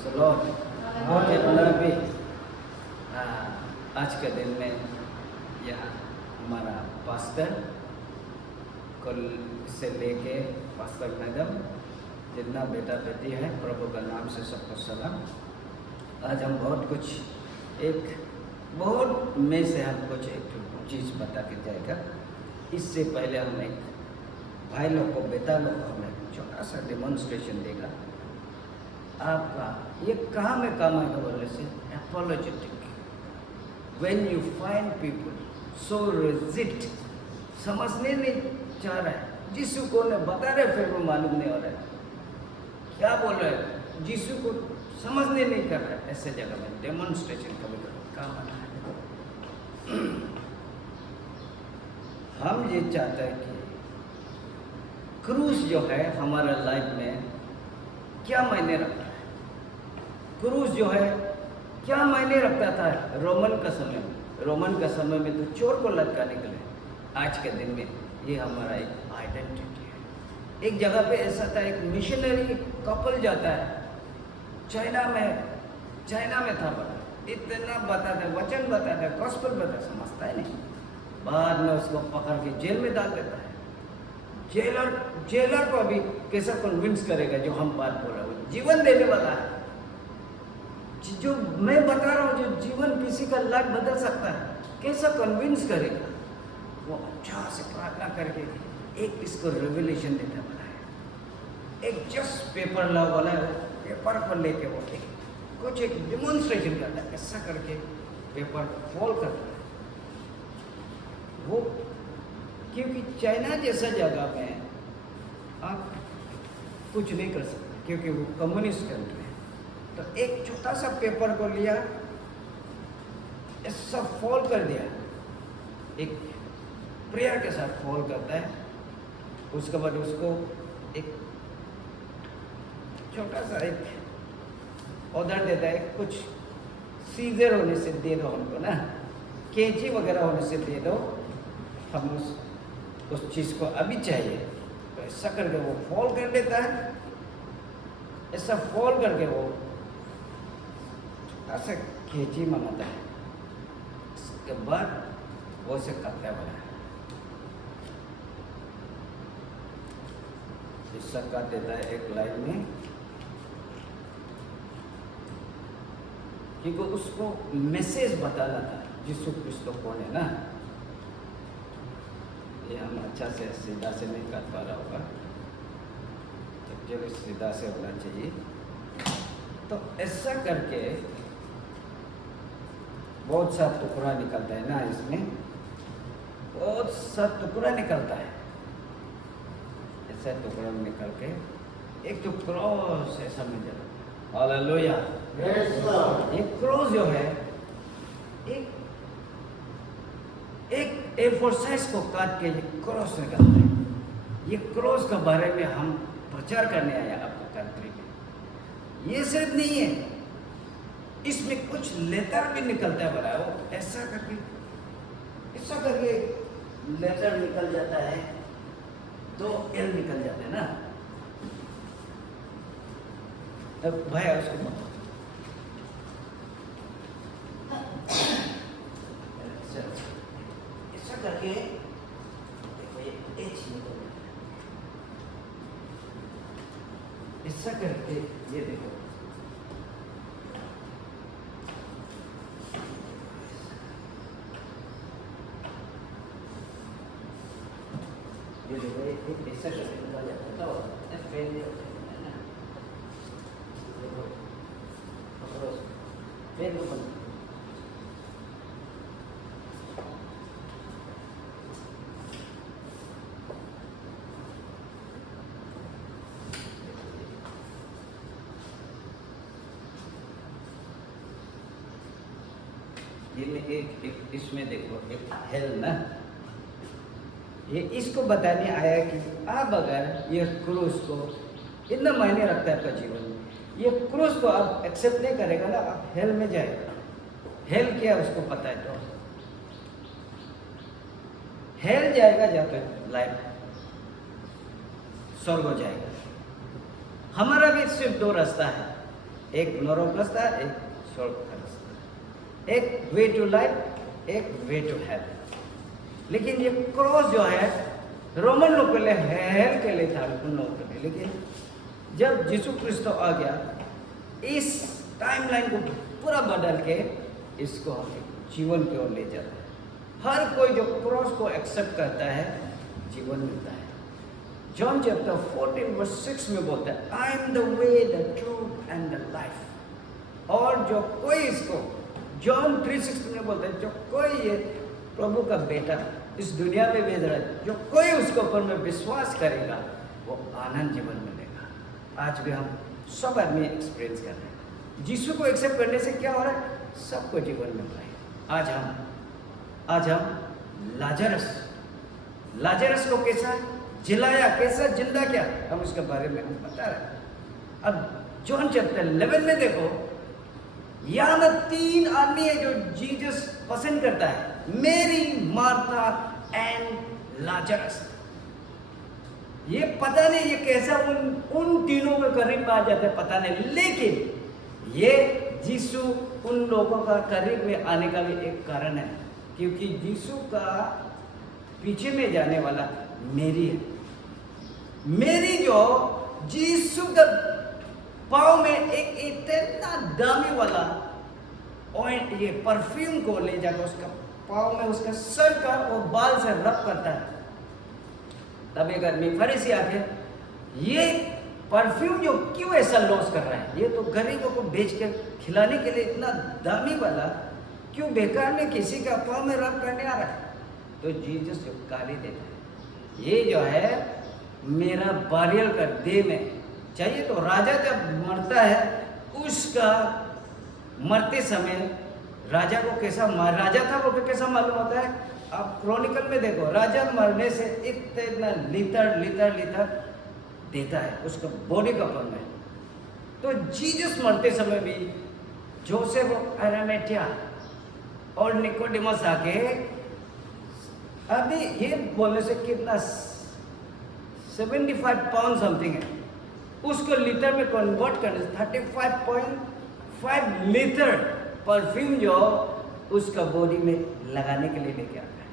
Slow जितना भी आज के दिन में यहाँ हमारा पास्टर कल से लेके पास्टर मैडम जितना बेटा बेटी है प्रभु का नाम से सबको सलाम। आज हम बहुत में से हम कुछ एक चीज़ बता के जाएगा। इससे पहले हम एक भाई लोग को बेटा लोग को हमें छोटा सा डेमोन्स्ट्रेशन देगा। आपका ये कहाँ में काम आएगा बोलने से एपोलोजेटिक। When you find people so resist, समझने नहीं चाह रहा है, जिसु को ने बता रहे फिर वो मालूम नहीं हो रहा है क्या बोल रहे हैं, जिसु को समझने नहीं कर रहा है, ऐसे जगह में डेमोन्स्ट्रेशन कभी काम आता है। हम ये चाहते हैं कि क्रूस जो है हमारे लाइफ में क्या मायने रखता है। क्रूस जो है क्या मायने रखता था रोमन का समय में तो चोर को लटकाने के लिए। आज के दिन में ये हमारा एक आइडेंटिटी है। एक जगह पे ऐसा था, एक मिशनरी कपल जाता है चाइना में था, बड़ा इतना बताते वचन बताते गॉस्पेल बताते समझता है नहीं। बाद में उसको पकड़ के जेल में डाल देता है। जेलर को अभी कैसा कन्विंस करेगा जो हम बात बोल रहे हैं, जीवन देने वाला है। जो मैं बता रहा हूँ जो जीवन किसी का लाइफ बदल सकता है, कैसा कन्विंस करेगा वो। अच्छा से प्रार्थना करके एक इसको रेवलेशन देता वाला है। एक जस्ट पेपर लाओ वाला है, पेपर पर लेके वो कुछ एक डिमोन्स्ट्रेशन करता है, ऐसा करके पेपर फॉल करता है वो। क्योंकि चाइना जैसा जगह में आप कुछ नहीं कर सकते क्योंकि वो कम्युनिस्ट कंट्री है। तो एक छोटा सा पेपर को लिया, ऐसा फॉल कर दिया, एक प्रेयर के साथ फॉल करता है। उसके बाद उसको एक छोटा सा एक ऑर्डर देता है, कुछ सीजर होने से दे दो हमको ना, कैंची वगैरह होने से दे दो, हम उस चीज़ को अभी चाहिए। तो ऐसा करके वो फॉल कर देता है। ऐसा फॉल करके वो छोटा सा कैंची मंगाता है। उसके बाद वो से कत्ता बना है, हिस्सा काट देता है एक लाइन में, क्योंकि उसको मैसेज बताना था यीशु क्रिस्तो कौन है ना। ये हम अच्छा से सीधा से नहीं काट पा रहा होगा, तो सीधा से होना चाहिए। तो ऐसा करके बहुत सा टुकड़ा निकलता है ना, इसमें बहुत सा टुकड़ा निकलता है। ऐसा टुकड़ा निकल के एक जो क्रॉस ऐसा मिल जाता है। हालेलुया। ये क्रॉस जो है एक A4 साइज को काट के ये क्रॉस निकलता है। ये क्रॉस के बारे में हम प्रचार करने आए आपको कंट्री में। ये सिर्फ नहीं है, इसमें कुछ लेटर भी निकलता है बड़ा। वो ऐसा करके लेटर निकल जाता है, 2 L निकल जाते हैं ना। तब भाई उसको ऐसा करके देखो ये H निकल जाता है। ऐसा करके ये देखो ऐसा करके निकल जाता है। तो फेल नहीं होता है ना, देखो फेल हो बंद। एक इसमें देखो एक हेल ना, ये इसको बताने आया कि आप अगर ये क्रूस को इतना मायने रखता है आपका जीवन में, ये क्रूस को आप एक्सेप्ट नहीं करेगा ना, आप हेल में जाएगा। हेल क्या उसको पता है, तो हेल जाएगा या तो लाइफ स्वर्ग हो जाएगा। हमारा भी सिर्फ 2 रास्ता है, एक नरक रास्ता, एक स्वर्ग का रास्ता, एक वे टू लाइफ, एक वे टू हेल। लेकिन ये क्रॉस जो है रोमन लोग के लिए, हेल के लिए था उन लोगों के लिए। लेकिन जब यीशु क्रिस्त आ गया, इस टाइमलाइन को पूरा बदल के इसको जीवन की ओर ले जाता है। हर कोई जो क्रॉस को एक्सेप्ट करता है, जीवन मिलता है। जॉन चैप्टर 14 वर्स 6 में बोलता है, I am the way, the truth and the life. और जो कोई इसको, जॉन 3:16 में बोलता है, जो कोई ये प्रभु का बेटा इस दुनिया में भेज रहा है, जो कोई उसके ऊपर में विश्वास करेगा, वो आनंद जीवन मिलेगा। आज भी हम सब आदमी एक्सपीरियंस कर रहे हैं। यीशु को एक्सेप्ट करने से क्या हो रहा है? सबको जीवन मिल रहा है। आज हम लाजरस को कैसा जिलाया, कैसा जिंदा किया, हम उसके बारे में हम बता रहे हैं। अब जॉन चैप्टर 11 में देखो, यहाँ में 3 आदमी है जो जीसस पसंद करता है, मेरी, मार्था एंड लाजरस। ये पता नहीं ये कैसा उन तीनों के करीब आ जाते, पता नहीं, लेकिन ये यीशु उन लोगों का करीब में आने का भी एक कारण है, क्योंकि यीशु का पीछे में जाने वाला मेरी है। मेरी जो यीशु का पाँव में एक इतना दामी वाला ऑयल, ये परफ्यूम को ले जाकर उसका पाँव में, उसका सर का वो बाल से रब करता है। तब एक आदमी फरीसी आके, ये परफ्यूम जो क्यों ऐसा लॉस कर रहा है, ये तो गरीबों को बेच के खिलाने के लिए इतना दामी वाला क्यों बेकार में किसी का पाँव में रब करने आ रहा है? तो जीसस जो गाली देता है, ये जो है मेरा बारियल का देह में चाहिए। तो राजा जब मरता है, उसका मरते समय राजा को कैसा राजा था वो कैसा मालूम होता है? आप क्रॉनिकल में देखो, राजा मरने से इतना लीटर देता है उसका बॉडी का पर में। तो जीसस मरते समय भी जोसेफ अरिमथिया और निकोडिमस आके, अभी ये बोलने से कितना 75 पाउंड समथिंग है, उसको लीटर में कन्वर्ट करने से 35.5 लीटर परफ्यूम जो उसका बॉडी में लगाने के लिए लेके आता है।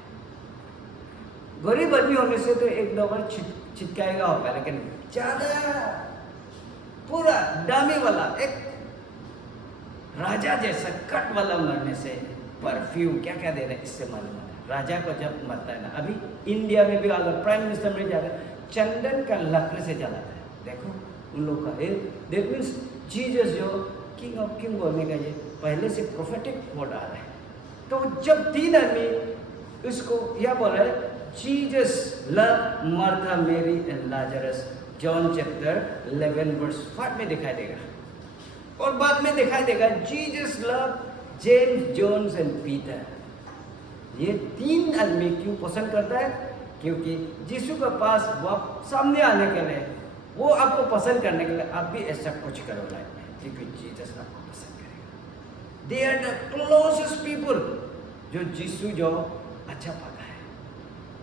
गरीब आदमी होने से तो एक दो बार छिटकाएगा होगा, लेकिन ज्यादा पूरा दामी वाला एक राजा जैसा कट वाला मरने से परफ्यूम क्या क्या दे रहे हैं, इससे मालूम होता है। राजा को जब मरता है ना, अभी इंडिया में भी अगर प्राइम मिनिस्टर में जाकर चंदन का लकड़ी से जलाता है, देखो उन लोग का दैट मीन्स जीसस जो किंग ऑफ किंग बोलने का ये पहले से प्रोफेटिक वर्ड आ रहा है। तो जब 3 आदमी इसको यह बोल रहे हैं, Jesus love Martha, Mary and Lazarus, John chapter 11 verse 5 में दिखाई देगा। और बाद में दिखाई देगा Jesus love James, John and Peter. ये 3 आदमी क्यों पसंद करता है? क्योंकि यीशु के पास सामने आने के लिए, वो आपको पसंद करने के लिए आप भी ऐसा कुछ करो लाइफ में, क्योंकि जीसस आपको पसंद करेगा। They are the closest people जो यीशु जो अच्छा पाता है।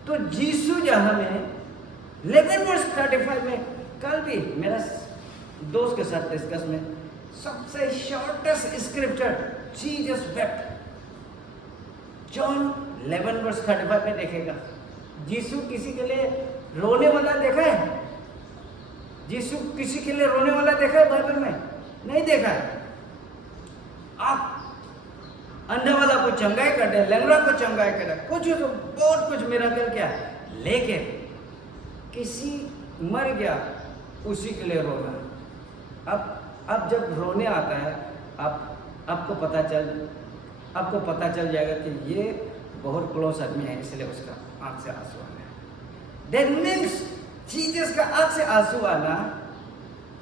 तो यीशु जहाँ में 11 वर्स 35 में, कल भी मेरा दोस्त के साथ डिस्कस में, सबसे shortest scripture Jesus wept, John 11 verse 35 में देखेगा। यीशु किसी के लिए रोने वाला देखा है? यीशु किसी के लिए रोने वाला देखा है बाइबल में? नहीं देखा है। आप अंधा वाला को चंगाई कर दे, लंगड़ा को चंगाई कर दे, कुछ तो बहुत कुछ मिरेकल क्या है, लेकिन किसी मर गया उसी के लिए रोना। अब जब रोने आता है, आपको पता चल जाएगा कि ये बहुत क्लोज आदमी है, इसलिए उसका आंख से आंसू आना है। दैट मीन्स जीसस का आंख से आंसू आना,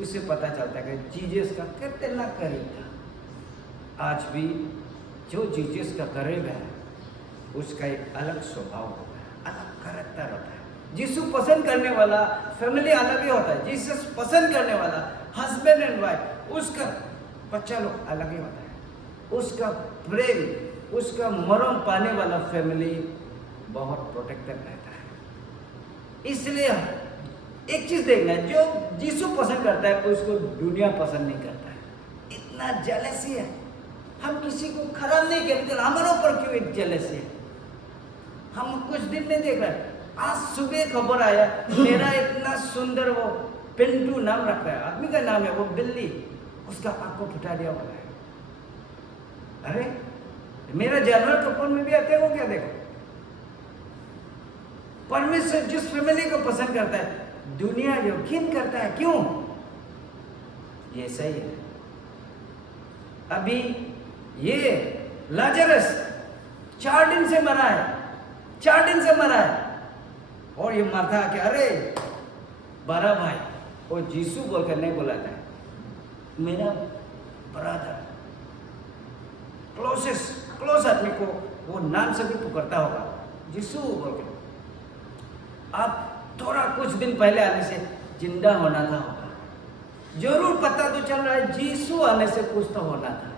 इससे पता चलता है कि जीसस का कितना करीब था। आज भी जो जीसस का करीब है, उसका एक अलग स्वभाव होता है, अलग करैक्टर होता है। यीशु पसंद करने वाला फैमिली अलग ही होता है। जीसस पसंद करने वाला हस्बैंड एंड वाइफ, उसका बच्चा लोग अलग ही होता है। उसका प्रेम, उसका मरम पाने वाला फैमिली बहुत प्रोटेक्टेड रहता है। इसलिए एक चीज देखना, जो यीशु पसंद करता है उसको दुनिया पसंद नहीं करता है। इतना जेलसी है। हम किसी को खराब नहीं करते, हमारे ऊपर क्यों एक जेलसी है? हम कुछ दिन में देख रहे, आज सुबह खबर आया मेरा इतना सुंदर वो पिंटू नाम रखा है, आदमी का नाम है, वो बिल्ली, उसका आंख को फुटा दिया हुआ है। अरे मेरा जानवर तो फोन में भी आते हो क्या? देखो, परमेश्वर जिस फैमिली को पसंद करता है, दुनिया जो घिन करता है, क्यों? ये सही है। अभी ये लाजरस 4 दिन से मरा है, 4 दिन से मरा है, और ये मार्था कि अरे बड़ा भाई, वो जीसू बोलकर नहीं बुलाता है, मेरा ब्रदर, क्लोज आदमी को वो नाम से भी पुकारता होगा, जीसू बोलकर। अब थोड़ा कुछ दिन पहले आने से जिंदा होना था होगा, जरूर पता तो चल रहा है जीसू आने से कुछ तो होना था,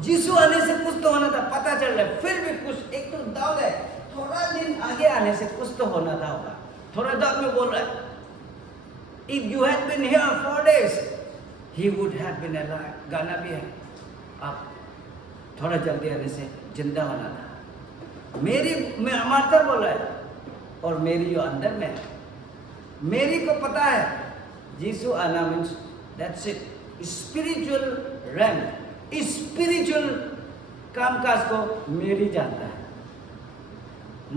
जीसू आने से कुछ तो होना था, पता चल रहा है। फिर भी कुछ एक तो दाऊद है, थोड़ा दिन आगे आने से कुछ तो होना था होगा। थोड़ा दाऊद में बोल रहा है, if you had been here 4 days he would have been alive। गाना भी है, आप थोड़ा जल्दी आने से जिंदा होना था। मैं मार्था बोल रहा है, और मेरी जो अंदर में है, मेरी को पता है यीशु आना means that's it, spiritual rank, spiritual कामकाज को मेरी जानता है।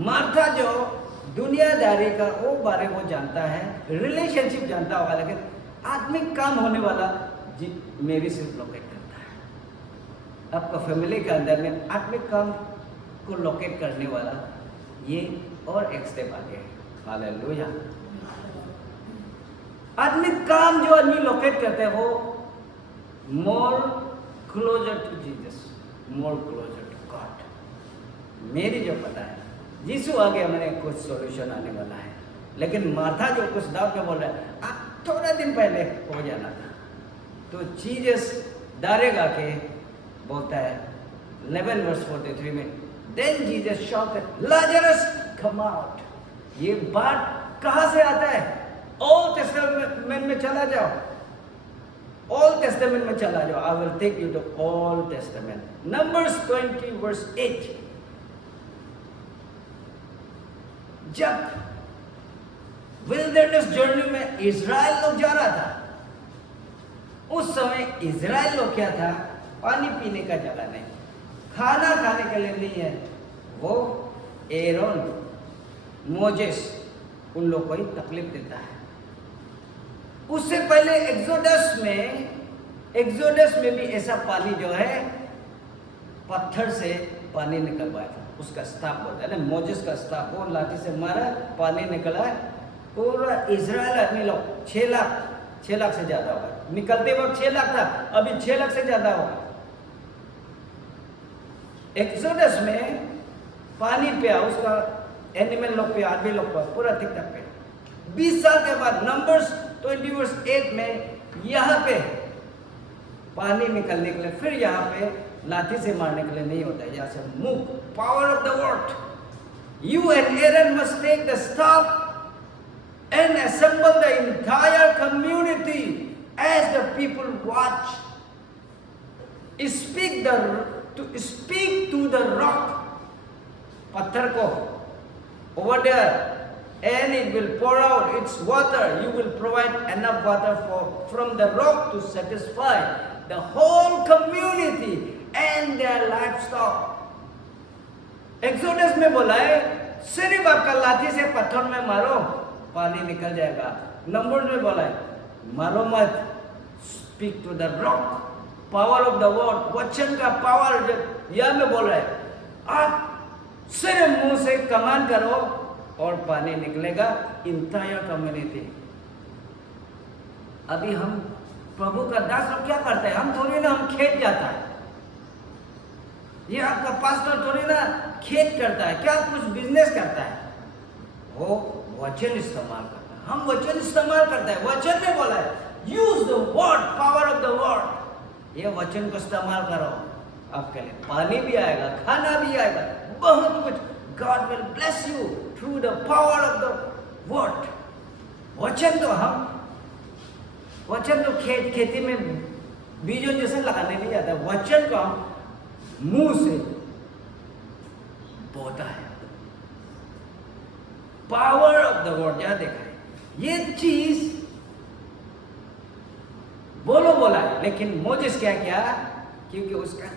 मार्था जो दुनियादारी का वो बारे वो जानता है, रिलेशनशिप जानता होगा, लेकिन आत्मिक काम होने वाला मेरी सिर्फ लोकेट करता है। आपका फैमिली के अंदर में आत्मिक काम को लोकेट करने वाला ये और एक स्टेप आगे है। हालेलुया। आत्मिक काम जो आदमी लोकेट करते हैं वो more closer to Jesus, more closer to God. मेरी जो पता है यीशु आगे हमें कुछ सॉल्यूशन आने वाला है, लेकिन मार्था जो कुछ दाव में बोल रहा है, आप थोड़ा दिन पहले हो जाना था। तो जीसस डायरेक्ट आके बोलता है 11:43 में, then Jesus shot Lazarus come out. ये बात कहां से आता है? ओल्ड टेस्टामेंट में चला जाओ, ओल्ड टेस्टामेंट में चला जाओ। I will take you to Old Testament, Numbers 20:8। जब विल्डरनेस जर्नी में इजराइल लोग जा रहा था, उस समय इजराइल लोग क्या था, पानी पीने का जगह नहीं, खाना खाने के लिए नहीं है, वो एरोन मोजेस उन लोग को ही तकलीफ देता है। उससे पहले एग्जोडस में भी ऐसा पानी जो है पत्थर से पानी निकलवाया था, उसका स्टाफ बोलता है ना, मोजेस का स्टाफ, वो लाठी से मारा, पानी निकला, पूरा इजराइल आदमी लोग 6 लाख से ज्यादा होगा, निकलते वक्त 6 लाख था, अभी 6 लाख से ज्यादा होगा। एक्सोडस में पानी पे उसका एनिमल लोग पे, आदमी लोग पे, पूरा ठीक ठाक पे। 20 साल के बाद नंबर्स 20:8 में यहाँ पे पानी निकलने के लिए, फिर यहाँ पे लाठी से मारने के लिए नहीं होता है, यहाँ से move, power of the word. You and Aaron must take the staff and assemble the entire community as the people watch, speak to the rock, पत्थर को, over there, and it will pour out its water. You will provide enough water from the rock to satisfy the whole community and their livestock. Exodus में बोला है सिर्फ आपका लाठी से पत्थर में मारो, पानी निकल जाएगा। नंबर्स में बोला है मारो मत, speak to the rock, power of the word, वचन का पावर यह में बोल रहा है। आप सिर्फ मुंह से कमान करो और पानी निकलेगा, इंटायर कम्युनिटी। अभी हम प्रभु का दास लोग क्या करते हैं, हम थोड़ी ना, हम खेत जाता है, ये आपका पास्टर थोड़ी ना खेत करता है, क्या कुछ बिजनेस करता है, वो वचन इस्तेमाल करता है, हम वचन इस्तेमाल करते हैं। वचन में बोला है use the word, power of the word, ये वचन को इस्तेमाल करो, आपके लिए पानी भी आएगा, खाना भी आएगा, बहुत कुछ। God will bless you through the power of the word। वचन तो खेती में बीजों जैसे लगाने नहीं जाता, वचन को हम मुंह से बोता है। पावर ऑफ द वर्ड, जहां देखा है ये चीज बोला है, लेकिन मोजेस क्या किया, क्योंकि उसका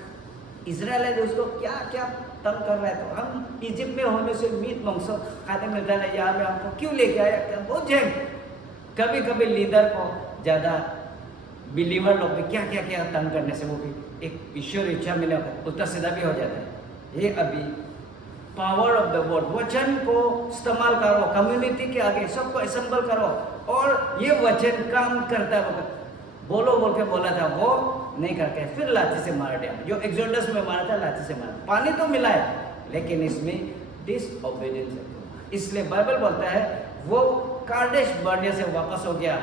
इजराइल है उसको क्या क्या तंग कर रहा है, तो हम इजिप्ट में होने से मीट मांस खाने मिलता है, यहाँ में हमको क्यों लेके आया, क्या बोझ है। कभी कभी लीडर को ज्यादा बिलीवर लोग भी क्या क्या क्या तंग करने से वो भी एक ईश्वर इच्छा मिले उल्टा सीधा भी हो जाता है। ये अभी पावर ऑफ द वर्ड, वचन को इस्तेमाल करो, कम्युनिटी के आगे सबको असेंबल करो, और ये वचन काम करता है। बोलो बोल के बोला था, वो नहीं करके फिर लाठी से मार दिया, जो एक्सोडस में मारा था लाठी से मारा। पानी तो मिला है लेकिन इसमें डिसओबीडियंस है, इसलिए बाइबल बोलता है वो कादेश बर्ने से वापस हो गया,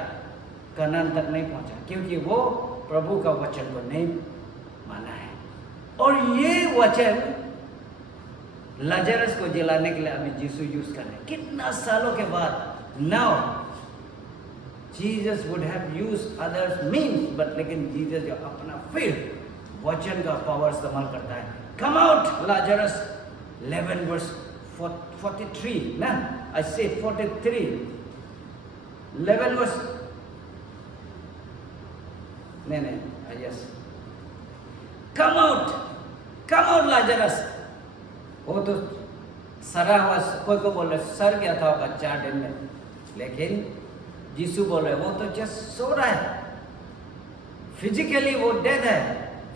कनान तक नहीं पहुंचा, क्योंकि वो प्रभु का वचन को नहीं माना है। और ये वचन लाजरस को जिलाने के लिए अभी यीशु यूज कर रहे हैं, कितना सालों के बाद। Now Jesus would have used others means, but लेकिन जीसस जो अपना फिर वचन का पावर इस्तेमाल करता है। कम आउट लाजरस 11 वर्स 43 ना, आई से 43 11 वर्स नहीं यस, कम आउट लाजरस। वो तो सरा हुआ, कोई को बोल रहे सर गया था होगा 4 दिन में, लेकिन यीशु बोल रहे वो तो जस्ट सो रहा है, फिजिकली वो डेड है,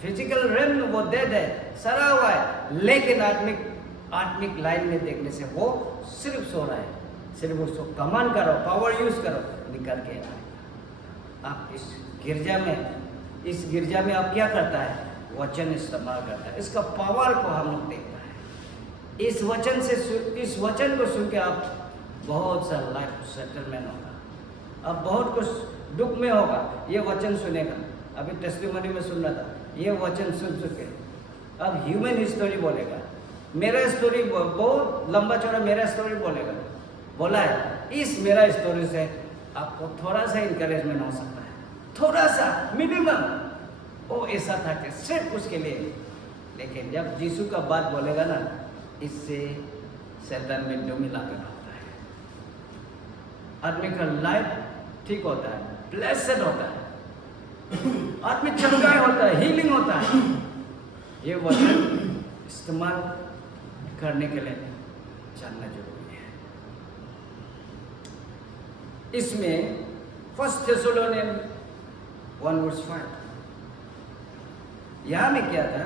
फिजिकल रेम में वो डेड है, सरा हुआ है, लेकिन आत्मिक लाइन में देखने से वो सिर्फ सो रहा है। सिर्फ उसको कमांड करो, पावर यूज करो, निकल के आएगा। आप इस गिरजा में आप क्या करता है, वचन इस्तेमाल करता है, इसका पावर को हम लोग देखता है। इस वचन को सुन के आप बहुत सा लाइफ सेटलमेंट होगा, अब बहुत कुछ दुख में होगा, ये वचन सुनेगा। अभी टेस्टिमनी में सुन रहा था, ये वचन सुन के अब ह्यूमन स्टोरी बोलेगा, मेरा स्टोरी बहुत लंबा चौड़ा मेरा स्टोरी बोलेगा, बोला है। इस मेरा स्टोरी से आपको थोड़ा सा इंकरेजमेंट हो सकता है, थोड़ा सा मिनिमम। वो ऐसा था कि सिर्फ उसके लिए, लेकिन जब यीशु का बात बोलेगा ना, इससे शैतान में जो मिला कर होता है, आदमी का लाइफ ठीक होता है, ब्लेस्ड होता है, आदमी चंगाई होता है, हीलिंग होता है। ये वचन इस्तेमाल करने के लिए जानना जरूरी है। इसमें 1 Thessalonians 1:5 यहाँ में क्या था,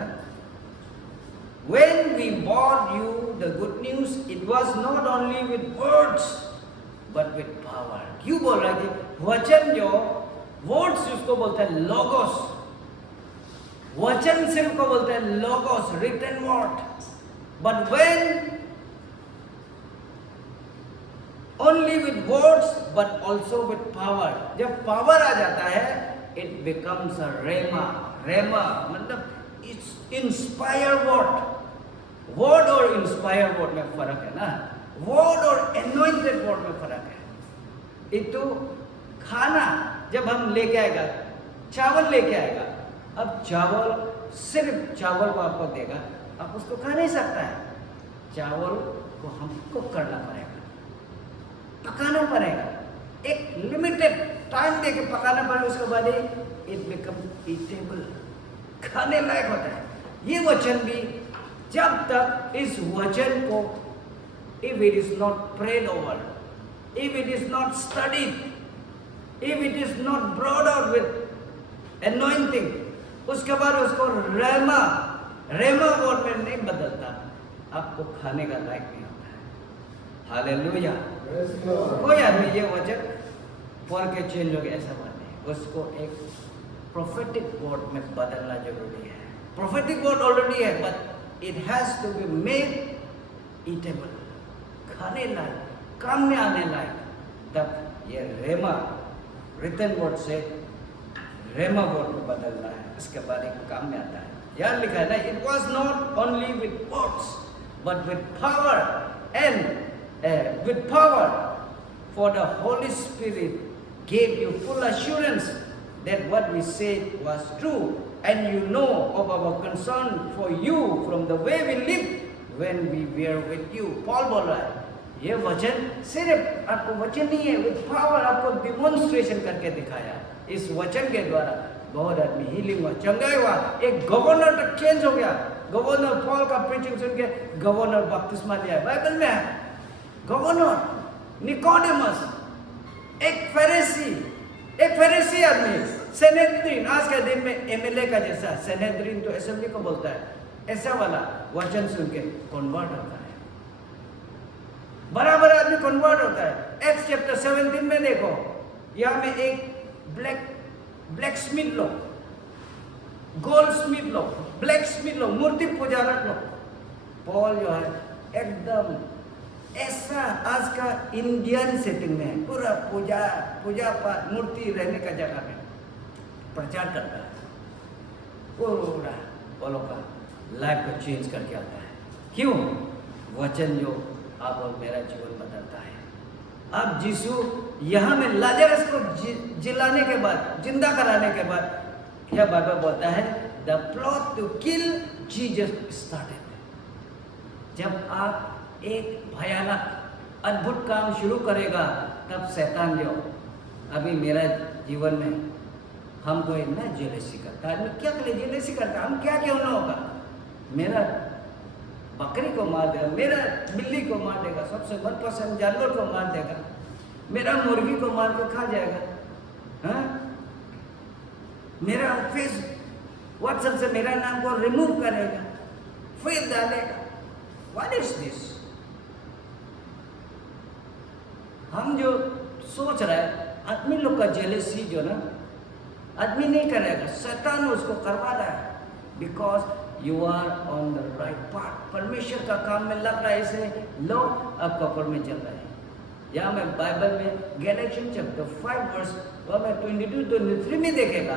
when we brought you the good news, it was not only with words but with power। क्यों बोल रहा है? वचन जो वर्ड्स उसको बोलता है लोगोस, वचन सिर्फ को बोलता है logos, written word. But when only with words but also with power, जब पावर आ जाता है it becomes a rhema. Rhema मतलब इट्स इंस्पायर वर्ड और इंस्पायर वर्ड में फर्क है ना, वर्ड और एनोइंटेड वर्ड में फर्क है। एक तो खाना जब हम लेके आएगा, चावल लेके आएगा, अब चावल सिर्फ चावल को आपको देगा, आप उसको खा नहीं सकता है। चावल को हमको करना पड़ेगा, पकाना पड़ेगा, एक लिमिटेड टाइम देके पकाना पड़ेगा, उसके बाद इट बिकम ईटेबल, खाने लायक होता है। ये वचन भी जब तक इस वचन को if it is not prayed over, if it is not studied, if it is not brought out with anointing, उसके बाद उसको रेमा वर्ड में नहीं बदलता, आपको खाने का लायक नहीं होता है। हालेलुया। कोई आदमी ये वचन पढ़ के चेंज हो गया ऐसा बात नहीं, उसको एक प्रोफेटिक वर्ड में बदलना जरूरी है। प्रोफेटिक वर्ड ऑलरेडी है, but it has to be made eatable, खाने लायक, काम में आने लायक, तब ये रेमा रिटन वर्ड से रेमा वर्ड में बदलना है, इसके बाद एक काम में आता है। यहाँ लिखा है ना, it was not only with words but with power and with power, for the Holi spirit gave you full assurance that what we said was true, and you know of our concern for you from the way we lived when we were with you. Paul बोल रहा है, ये वचन सिर्फ आपको वचन नहीं है, विद पावर आपको डिमॉन्स्ट्रेशन करके दिखाया। इस वचन के द्वारा बहुत आदमी हीलिंग हुआ, चंगाई हुआ, एक गवर्नर तक चेंज हो गया। गवर्नर पॉल का प्रीचिंग सुन के गवर्नर बपतिस्मा लिया। बाइबल में है गवर्नर निकोडेमस, एक फरीसी आदमी, सेनेद्रीन, आज के दिन में एमएलए का जैसा, सेनेद्रीन तो असेंबली को बोलता है, ऐसा वाला वचन सुन के कन्वर्ट होता है। बराबर आदमी कन्वर्ट होता है। एक्स चैप्टर 17 में देखो, यहाँ में एक ब्लैक स्मिथ लोग, गोल्ड स्मिथ लोग, ब्लैक स्मिथ लोग, मूर्ति पुजारक लोग, पॉल जो है एकदम ऐसा आज का इंडियन सेटिंग में पूरा पूजा पाठ मूर्ति रहने का जगह में प्रचार करता है, पूरा पॉलो का लाइफ को चेंज करके आता है। क्यों? वचन जो आप और मेरा जीवन बदलता है। अब यीशु यहाँ में लाजरस को जिलाने के बाद, जिंदा कराने के बाद, क्या बाइबल बोलता है? The plot to kill Jesus started. जब आप एक भयानक अद्भुत काम शुरू करेगा, तब शैतान जो अभी मेरा जीवन में हमको इतना जेलसी करता है। क्या करे जेलसी करता? हम क्या क्यों ना होगा? मेरा बकरी को मार देगा, मेरा बिल्ली को मार देगा, सबसे मनपसंद जानवर को मार देगा, मेरा मुर्गी को मार के खा जाएगा, हाँ? मेरा फेस व्हाट्सएप से मेरा नाम को रिमूव करेगा, फेस डालेगा। What is this? हम जो सोच रहे हैं, आदमी लोग का जेलसी जो ना आदमी नहीं करेगा, शैतान उसको करवा रहा है। Because you are on the right path. परमेश्वर का काम में लग रहा है, इसलिए लो अब कपड़ में चल रहा है। यहाँ में बाइबल में गैलेशियन चैप्टर 5 वर्स 22-23 में देखेगा,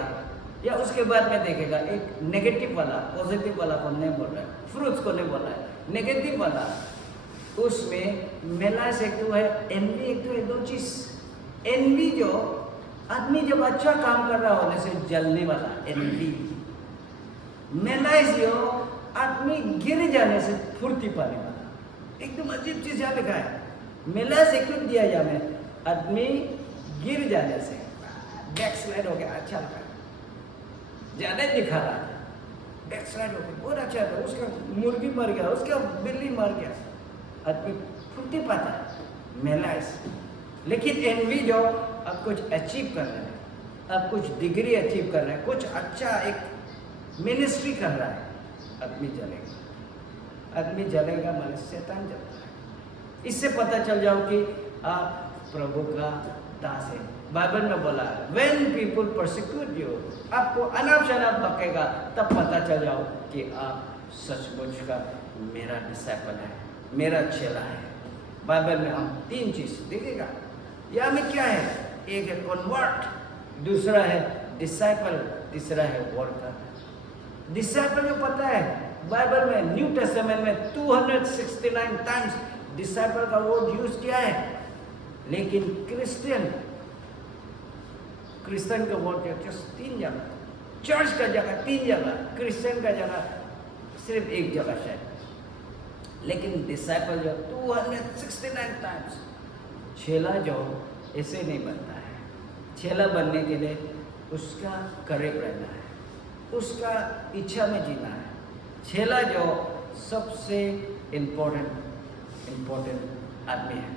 या उसके बाद में देखेगा, एक नेगेटिव वाला, पॉजिटिव वाला को नहीं बोल रहा है, फ्रूट्स को नहीं बोल रहा है, नेगेटिव वाला। उसमें मेलास एक तो है, एनवी एक तो है, दो चीज। एनवी जो आदमी जब अच्छा काम कर रहा होने से जलने वाला एनवी। मेलाइस जो आदमी गिर जाने से फुर्ती पाने वाला। एकदम अजीब चीज यहाँ लिखा है। मेलाइस एक तो दिया जा में आदमी गिर जाने से बैकस्लाइड हो गया, अच्छा लगा, ज्यादा दिखा रहा है, बैकस्लाइड हो गया, बहुत अच्छा था, उसका मुर्गी मर गया, उसका बिल्ली मर गया, आदमी फुर्ती पाता है मेलाइस। लेकिन एनवी जो अब कुछ अचीव कर रहा है, अब कुछ डिग्री अचीव कर रहा है, कुछ अच्छा एक मिनिस्ट्री कर रहा है, आदमी जलेगा। आदमी जलेगा मतलब शैतान जलता है। इससे पता चल जाओ कि आप प्रभु का दास है। बाइबल में बोला है, when people persecute you, आपको अनाप शनाप बकेगा, तब पता चल जाओ कि आप सचमुच का मेरा डिसाइपल है, मेरा चेला है। बाइबल में हम 3 चीज देखेगा। यहाँ में क्या है? एक है कन्वर्ट, दूसरा है डिसाइपल, तीसरा है वर्कर। डिसाइपल जो पता है, बाइबल में न्यू टेस्टामेंट में 269 टाइम्स डिसाइपल का वर्ड यूज किया है। लेकिन क्रिश्चियन का वर्ड जस्ट 3 जगह, चर्च का जगह 3 जगह, क्रिश्चियन का जगह सिर्फ 1 जगह शायद। लेकिन डिसाइपल जो 269 टाइम्स। चेला जो ऐसे नहीं बनता है। चेला बनने के लिए उसका करीब रहना है, उसका इच्छा में जीना है। चेला जो सबसे इम्पोर्टेंट आदमी है।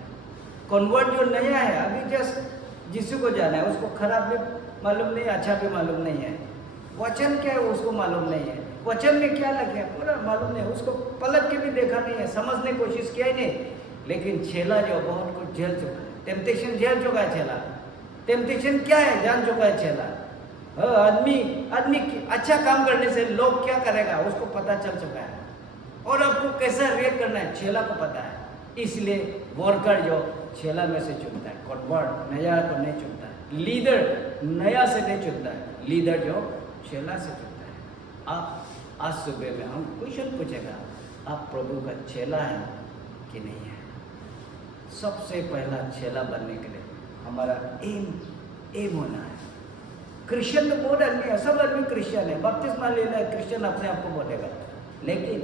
कन्वर्ट जो नया है, अभी जस्ट यीशु को जाना है, उसको खराब भी मालूम नहीं, अच्छा भी मालूम नहीं है। वचन क्या है उसको मालूम नहीं है, वचन में क्या लगे है पूरा मालूम नहीं, उसको पलट के भी देखा नहीं है, समझने की कोशिश किया ही नहीं। लेकिन चेला जो बहुत कुछ झेल चुका है, टेम्पटेशन झेल चुका है चेला। टेम्पटेशन क्या है जान चुका है चेला। आदमी अच्छा काम करने से लोग क्या करेगा उसको पता चल चुका है, और आपको कैसा रिएक्ट करना है चेला को पता है। इसलिए वर्कर जो चेला में से चुनता है, कन्वर्ट नया को नहीं चुनता है, लीडर नया से नहीं चुनता है, लीडर जो चेला से चुनता है। आप आज सुबह में हम क्वेश्चन पूछेगा, आप प्रभु का चेला है कि नहीं है? सबसे पहला चेला बनने के लिए हमारा एम होना है। क्रिश्चियन तो बहुत आदमी है, सब आदमी क्रिश्चियन है, बपतिस्मा लेना है क्रिश्चियन अपने आप को बोलेगा, लेकिन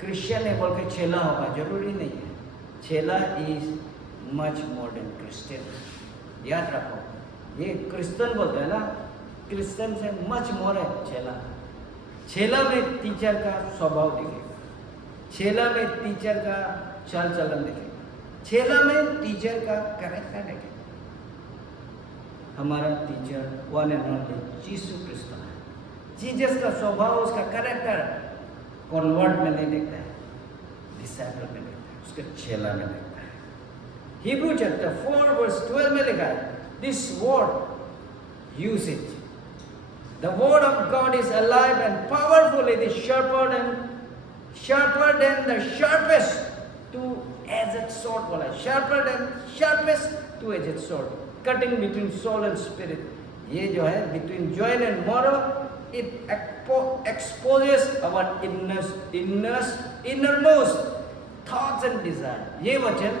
क्रिश्चियन है बोल के चेला होगा जरूरी नहीं है। चेला is much more than Christian, याद रखो। ये क्रिश्चियन बोलते हैं ना, क्रिश्चियन से मच मोर है चेला। चेला में टीचर का स्वभाव दिखेगा, चेला में टीचर का चाल चलन दिखेगा, चेला में टीचर का कैरेक्टर दिखेगा। हमारा टीचर वन एंड ओनली यीशु क्रिस्ट है। जीसस का स्वभाव, उसका कैरेक्टर कन्वर्ट में नहीं देखता है, डिसाइपल में देखता है, उसके चेला में देखता है। हिब्रू चैप्टर 4 वर्स 12 में लिखा है, this word use it, the word of God is alive and powerful, it is sharper than the sharpest two-edged sword बोला, sharper than sharpest two-edged sword, cutting between soul and spirit. ये जो है between joint and marrow, it exposes our innermost thoughts and desire. ये वचन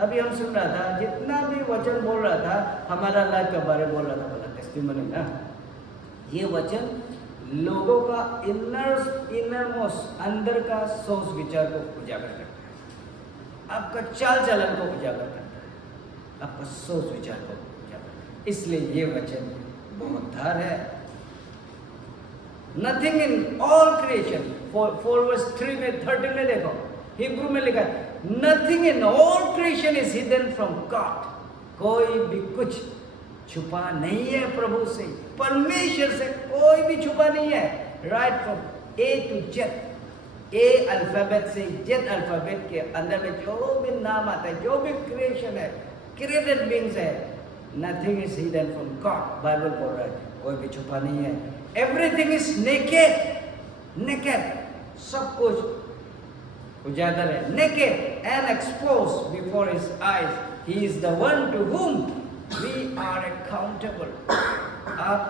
अभी हम सुन रहा था, जितना भी वचन बोल रहा था हमारा लाइफ के बारे में बोल रहा था, बोला टेस्टिमनी ना, ये वचन लोगों का इनरमोस्ट अंदर का सोच विचार को उजागर करता है, आपका चाल चलन को उजागर करता है, आपका सोच विचार को उजागर करता है। इसलिए ये वचन बहुत धार है। Nothing in all creation, 4 verse 3 में 13 में देखो, हिब्रू में लिखा है, nothing in all creation is hidden from God. कोई भी कुछ छुपा नहीं है प्रभु से, परमेश्वर से कोई भी छुपा नहीं है। Right from A to Z, A alphabet से जेड अल्फाबेट के अंदर में जो भी नाम आता है, जो भी क्रिएशन है, क्रिएटेड बीइंग्स है, nothing is hidden from God. Bible बोल रहा है कोई भी छुपा नहीं है। एवरीथिंग इज नेकेड, नेकेड, सब कुछ उजागर है, naked and expose before his eyes. He is the one to whom we are accountable. आप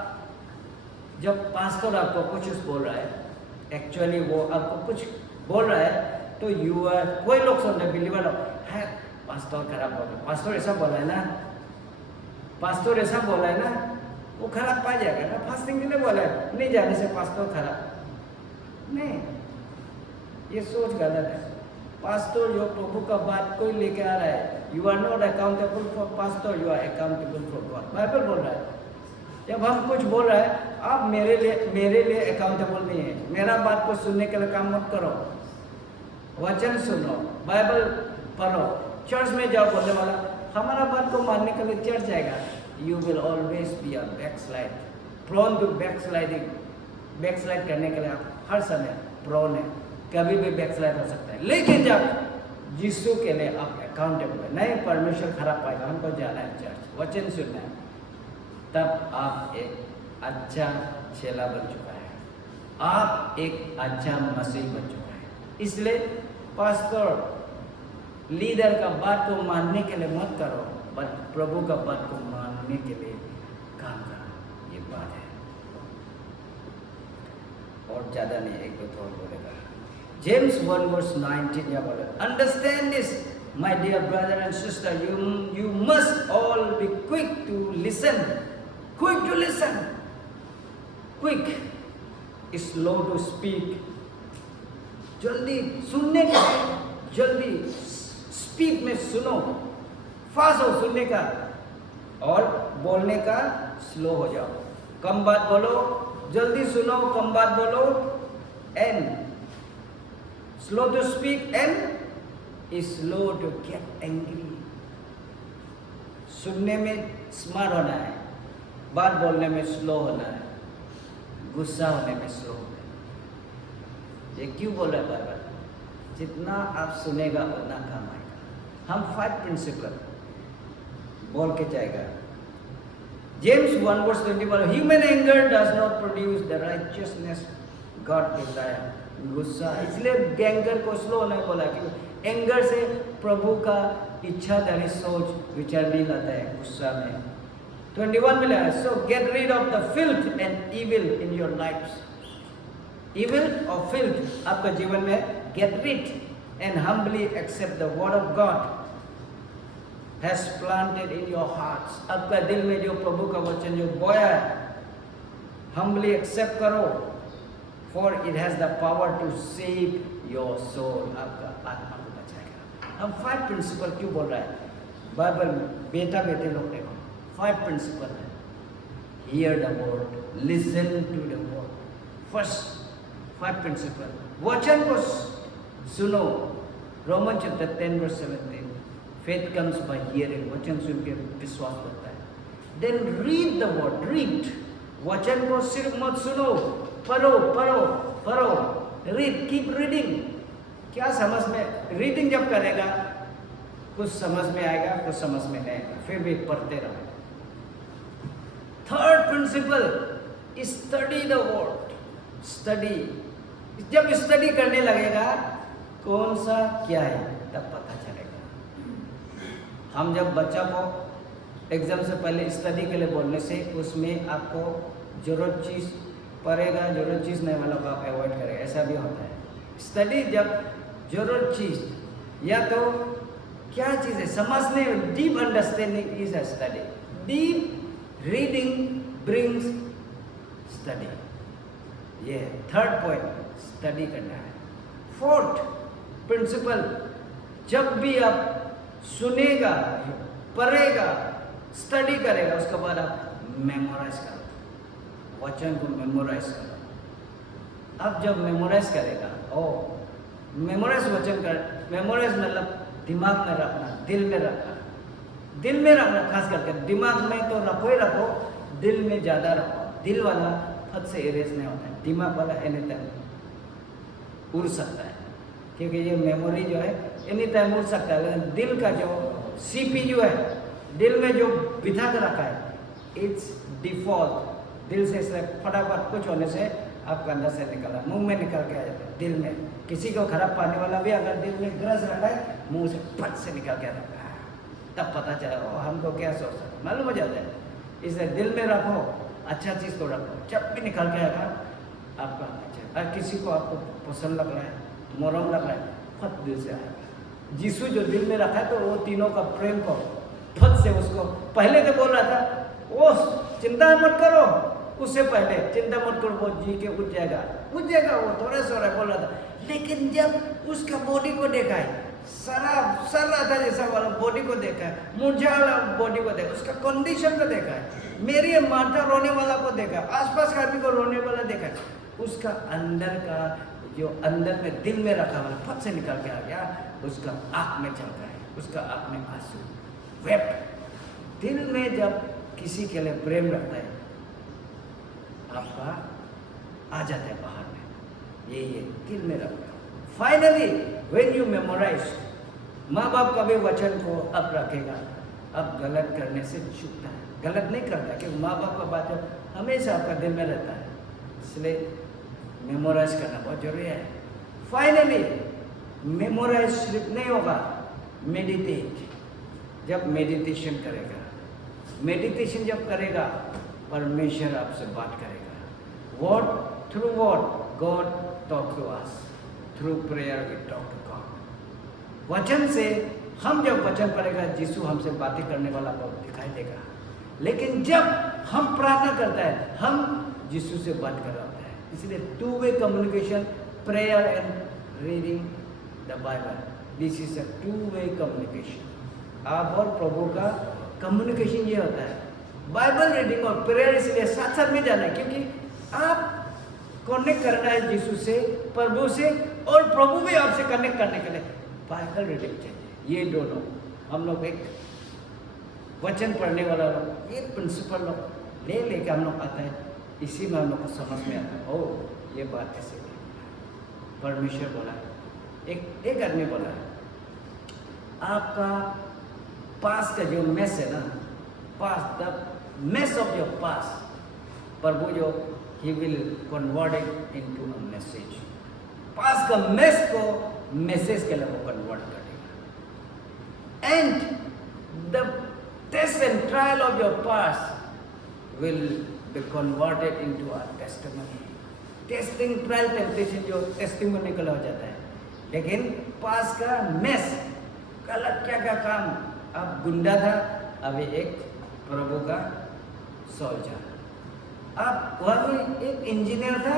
जब पास्टर आपको कुछ बोल रहा है, एक्चुअली वो आपको कुछ बोल रहा है, तो यू आर, कोई लोग सुनते बिलीवर है, पास्टर खराब बोल रहा है, पास्टर ऐसा बोला है ना, पास्टर ऐसा बोला है ना, वो खराब पा जाएगा ना, फास्टिंग के लिए बोला है, नहीं जाने से पास्टर खराब नहीं, ये सोच गलत है। पास्टर जो प्रभु का बात कोई लेके आ रहा है, you are not accountable for pastor, you are accountable for God. Bible बोल रहा है, जब हम कुछ बोल रहे हैं, आप मेरे लिए अकाउंटेबल नहीं है, मेरा बात को सुनने के लिए काम मत करो, वचन सुनो, बाइबल पढ़ो, चर्च में जाओ बोलने वाला, हमारा बात को मानने के लिए चर्च जाएगा, you will always be a backslide, prone to backsliding. Backslide करने के लिए आप हर समय प्रोन है, कभी भी बैकस्लाइड हो सकता है। लेकिन जब यीशु के लिए आप अकाउंटेबल है, नहीं परमेश्वर खराब पाएगा, हमको जाना है चर्च, वचन सुनना है, तब आप एक अच्छा चेला बन चुका है, आप एक अच्छा मसीह बन चुका है। इसलिए पास्टर लीडर का बात को मानने के लिए मत करो, बट प्रभु का बात को मानने के लिए काम करो, ये बात है। और ज्यादा नहीं, एक दो थोड़ा बोलेगा। James 1 verse 19 या बोले, understand this my dear brother and sister, you must all be quick to listen, quick to listen, quick, slow to speak, जल्दी सुनने का, जल्दी स्पीड में सुनो, फास्ट हो सुनने का, और बोलने का स्लो हो जाओ, कम बात बोलो, जल्दी सुनो, कम बात बोलो, and slow to speak and slow to get angry. सुनने में स्मार्ट होना है, बात बोलने में स्लो होना है, गुस्सा होने में स्लो होना है। ये क्यों बोल रहा है बाइबल? जितना आप सुनेगा उतना काम आएगा। हम 5 प्रिंसिपल बोल के जाएगा। James 1 verse 20, human anger does not produce the righteousness God desire. गुस्सा, इसलिए एंगर को स्लो होने बोला कि एंगर से प्रभु का इच्छाधारी सोच विचार नहीं लाता है गुस्सा में। 21 में लिखा है, so get rid of the filth and evil in your lifes. Evil और फिल्थ आपका जीवन में get rid and humbly accept the word of God. has planted in your hearts. आपका दिल में जो प्रभु का वचन जो बोया है, humbly accept करो, for it has the power to save your soul. आपका आत्मा को बचाएगा। हम 5 प्रिंसिपल क्यों बोल रहे हैं? बाइबल में बेटा बेटे लोग देखो, 5 प्रिंसिपल है। Hear the word, listen to the word. First 5 principle, वचन को सुनो। Roman chapter 10 verse 17, faith comes by hearing, वचन सुन के विश्वास होता है। Then read the word, read, वचन को सिर्फ मत सुनो, पढ़ो पढ़ो पढ़ो, read, keep reading। क्या समझ में, रीडिंग जब करेगा कुछ समझ में आएगा, कुछ समझ में नहीं आएगा, फिर भी पढ़ते रहो। Third principal, study the word, study. जब स्टडी करने लगेगा कौन सा क्या है तब पता चलेगा। हम जब बच्चा को एग्जाम से पहले स्टडी के लिए बोलने से उसमें आपको जरूरत चीज़ पढ़ेगा, जरूरत चीज़ नहीं वाला को आप अवॉइड करेगा, ऐसा भी होता है। स्टडी जब जरूरत चीज़ या तो क्या चीज़ है समझने, deep understanding is a study. Deep reading brings study. ये थर्ड पॉइंट, स्टडी करना है। फोर्थ प्रिंसिपल, जब भी आप सुनेगा, पढ़ेगा, स्टडी करेगा, उसके बाद आप मेमोराइज करो, वचन को मेमोराइज करो। अब जब मेमोराइज करेगा, मेमोराइज वचन कर, मेमोराइज मतलब दिमाग में रखना, दिल में रखना, दिल में रखना। खास करके दिमाग में तो रखो ही रखो, दिल में ज़्यादा रखो। दिल वाला फट से इरेज नहीं होता है, दिमाग वाला एनी टाइम उड़ सकता है, क्योंकि ये मेमोरी जो है एनी टाइम उड़ सकता है। लेकिन दिल का जो CPU है, दिल में जो बिठा कर रखा है, इट्स डिफॉल्ट। दिल से इसलिए फटाफट कुछ होने से आपका अंदर से निकला, मुंह में निकल के आ जाता है। दिल में किसी को खराब पाने वाला भी अगर दिल में ग्रस रखा है, मुंह से फट से निकल के आता है, तब पता चला हमको क्या सोच सकता, मालूम हो जाता है। इसलिए दिल में रखो, अच्छा चीज़ को रखो, जब भी निकल के आएगा आपका अच्छा। और किसी को आपको पसंद लग रहा है, मोरम लग रहा है, फट दिल से आएगा। यीशु जो दिल में रखा है तो वो तीनों का प्रेम को फट से उसको, पहले तो बोल रहा था वो चिंता मत करो, उससे पहले चिंता मत करो, वो जी के उठ जाएगा वो थोड़ा सा बोल रहा था। लेकिन जब उसका बॉडी को देखा है, सर रहा था जैसा वाला बॉडी को देखा है, मुरझा वाला बॉडी को देखा, उसका कंडीशन को देखा है, मेरी माता रोने वाला को देखा, आसपास का आदमी को रोने वाला देखा है, उसका अंदर का जो अंदर में दिल में रखा वाला फट से निकल के आ गया, उसका आँख में चल रहा है, उसका आँख में आंसू वेप्ट। दिल में जब किसी के लिए प्रेम रखता है, आपका आ जाता है बाहर में, ये दिल में रखता है। फाइनली व्हेन यू मेमोराइज, माँ बाप का भी वचन को अब रखेगा, अब गलत करने से चूकता है, गलत नहीं करता, क्योंकि माँ बाप का बात हमेशा आपका दिल में रहता है, इसलिए मेमोराइज करना बहुत जरूरी है। फाइनली मेमोराइज सिर्फ नहीं होगा, मेडिटेट। जब मेडिटेशन करेगा, मेडिटेशन जब करेगा, परमेश्वर आपसे बात करेगा। What through what God talk to us, through prayer we talk to God. वचन से हम जब वचन पढ़ेगा, यीशु हमसे बातें करने वाला को दिखाई देगा। लेकिन जब हम प्रार्थना करता है, हम यीशु से बात कर रहा होता है। इसलिए 2-वे communication, prayer and reading the Bible, this is a 2-वे कम्युनिकेशन। आप और प्रभु का कम्युनिकेशन ये होता है। बाइबल रीडिंग और प्रेयर इसलिए साथ साथ में जाना है, क्योंकि आप कनेक्ट करना है यीशु से, प्रभु से, और प्रभु भी आपसे कनेक्ट करने के लिए बाइबल रीडिंग चाहिए। ये दोनों हम लोग एक वचन पढ़ने वाला लोग, ये प्रिंसिपल लोग ले लेके हम लोग आता है, इसी में हम लोग को समझ में आता है, ओ ये बात ऐसे परमेश्वर बोला। एक आदमी बोला, आपका पास का जो मेस है ना, past the mess of your past, प्रभु जो he will convert it into a message. Past का मेस को मैसेज के लिए वो कन्वर्ट करेगा। And the test and trial of your past will be converted into a testimony. Testing, trial, temptation जो testimony के लिए हो जाता है, लेकिन पास का मेस, गलत क्या क्या काम अब गुंडा था, अभी एक प्रभु का सोल्जर। अब वह भी एक इंजीनियर था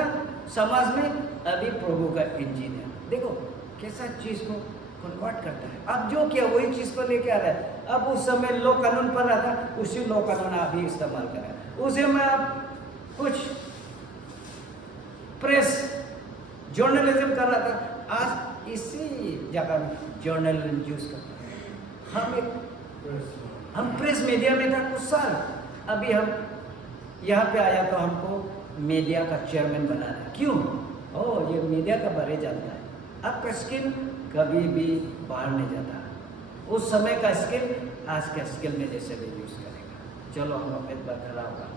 समाज में, अभी प्रभु का इंजीनियर। देखो कैसा चीज को कन्वर्ट करता है। अब जो किया वही चीज को लेके आ रहा है। अब उस समय लो कानून पर रहा था, उसी लो कानून अभी इस्तेमाल कर रहा है। उसे मैं अब कुछ प्रेस जर्नलिज्म कर रहा था, आज इसी जगह में जर्नलिज्म यूज करता है। हम प्रेस मीडिया में था कुछ साल, अभी हम यहाँ पे आया तो हमको मीडिया का चेयरमैन बनाना है। क्यों? ओह, ये मीडिया का बारे जानता है। आपका स्किल कभी भी बाहर नहीं जाता। उस समय का स्किल आज का स्किल में जैसे भी यूज करेगा। चलो हम एक बार खड़ा होगा।